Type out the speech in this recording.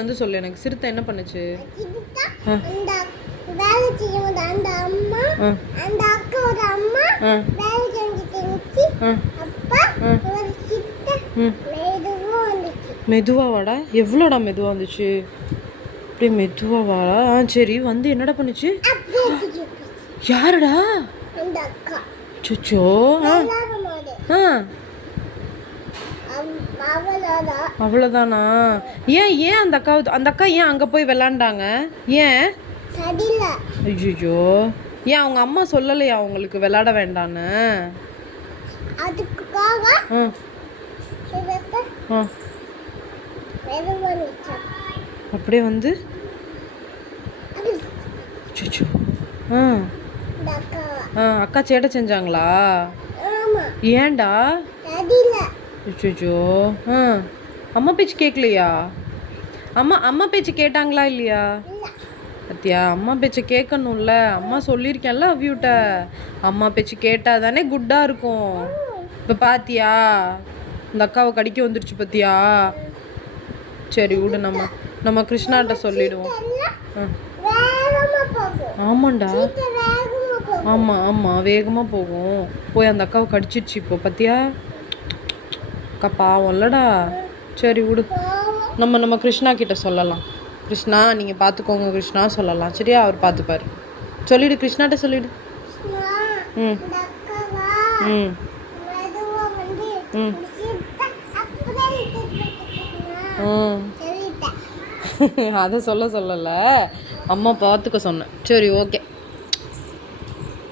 இருந்து சொல்லு எனக்கு. சிறுத்தை என்ன பண்ணுச்சு? வேலை செய்யும் அந்த அம்மா அந்த அக்காவோட அம்மா வேலை செஞ்சுட்டு இருந்துச்சு. அப்பா ஒரு சிறுத்தை மெதுவா வந்துச்சு. மெதுவாடா? எவ்வளோடா மெதுவா வந்துச்சு? அப்படியே மெதுவாவா? சரி வந்து என்னடா பண்ணுச்சு? யாருடா? அந்த அக்கா. சுச்சோ. அவ்வளோதானா? ஏன் அந்த அக்கா ஏன் அங்கே போய் விளாண்டாங்க? ஏன்? ஐயோ, ஏன் அவங்க அம்மா சொல்லலையா அவங்களுக்கு விளாட வேண்டான்னு? அப்படியே வந்து அக்கா சேட்டை செஞ்சாங்களா? ஏன்டா? அச்சோ. அம்மா பேச்சு கேட்கலையா? அம்மா பேச்சு கேட்டாங்களா இல்லையா? பத்தியா, அம்மா பேச்சு கேட்கணும்ல. அம்மா சொல்லியிருக்கேன்ல அவ்வியூட்ட, அம்மா பேச்சு கேட்டால் தானே குட்டாக இருக்கும். இப்போ பாத்தியா இந்த அக்காவை கடிக்க வந்துருச்சு பத்தியா? சரி விடு, நம்ம கிருஷ்ணாட்ட சொல்லிடுவோம். ஆமாண்டா, ஆமாம் வேகமாக போகும். போய் அந்த அக்காவை கடிச்சிருச்சு இப்போ பத்தியா? அக்கா பாவம்லடா. சரி விடு, நம்ம கிருஷ்ணா கிட்ட சொல்லலாம். கிருஷ்ணா நீங்கள் பார்த்துக்கோங்க கிருஷ்ணா சொல்லலாம். சரியா? அவர் பார்த்துப்பார். சொல்லிவிடு, கிருஷ்ணாட்ட சொல்லிவிடு. ம் ம் ம் அதை சொல்லலை, அம்மா பார்த்துக்க சொன்னேன். சரி ஓகே.